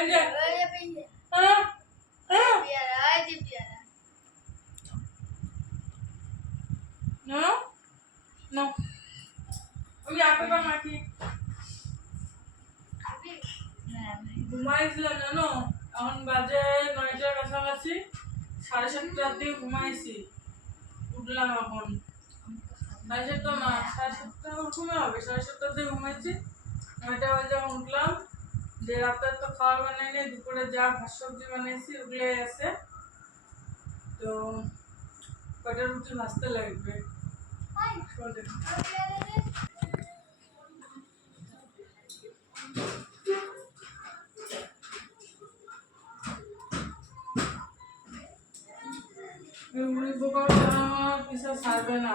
এই যে হ্যাঁ হ্যাঁ না না আমি আপনার মাটি ঘুমাইছিলাম জানো এখন বাজে 9টার কাছাকাছি 7:30টার দিকে ঘুমাইছি উঠলাম এখন 7:30 না 7:30 ঘুমে হবে 7:30টার দিকে ঘুমাইছি 9টা বাজে এখন উঠলাম যে রাতের তো খাওয়া বানাই নেই দুপুরে যা ভাত সবজি বানাইছি ওগুলোই আছে তো কয়টা রুটি ভাজতে লাগবে গুলাবরি পোকা পিছা ছাড়বে না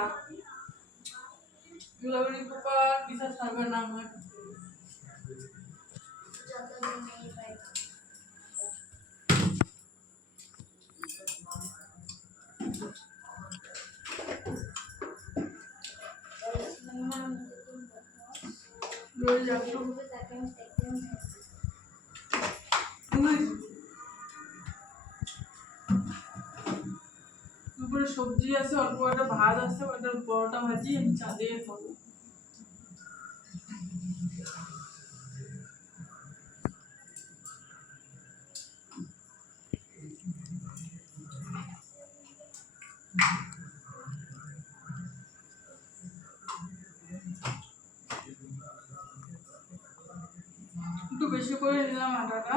গুলাবরি পোকা পিছা ছাড়বে না আমার দুপুরে সবজি আছে অল্প একটা ভাত আছে ওটা বড়টা ভাজি আমি চা দিয়ে খাবো একটু বেশি করে নিলাম আটাটা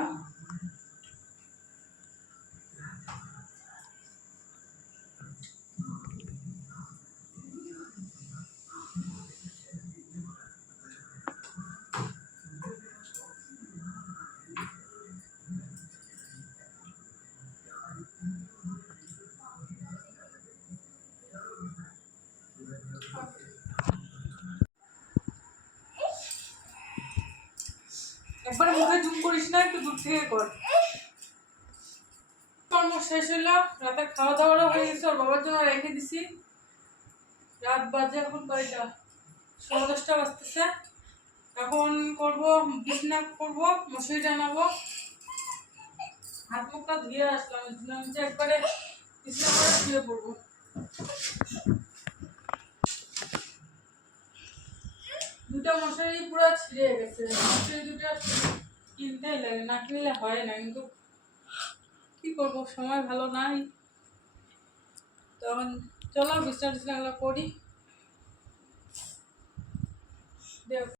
একবার মুখে জুম করিস না একটু দূর থেকে কর কর্ম শেষ হইলো রাতে খাওয়া দাওয়ারও হয়ে গেছে ওর বাবার জন্য রেখে দিছি রাত বাজে এখন কয়টা 10:30 বাজতেছে এখন করবো বিছনা করবো মশারি টানাবো হাত মুখটা ধুয়ে আসলাম যে একবারে বিছনা করে শুয়ে পড়বো দুটো মশারি পুরো ছিঁড়ে গেছে মশারি দুটো কিনতেই লাগে না কিনলে হয় না কিন্তু কি করবো সময় ভালো নাই তখন চলো বিছনা টিছনাগুলো করি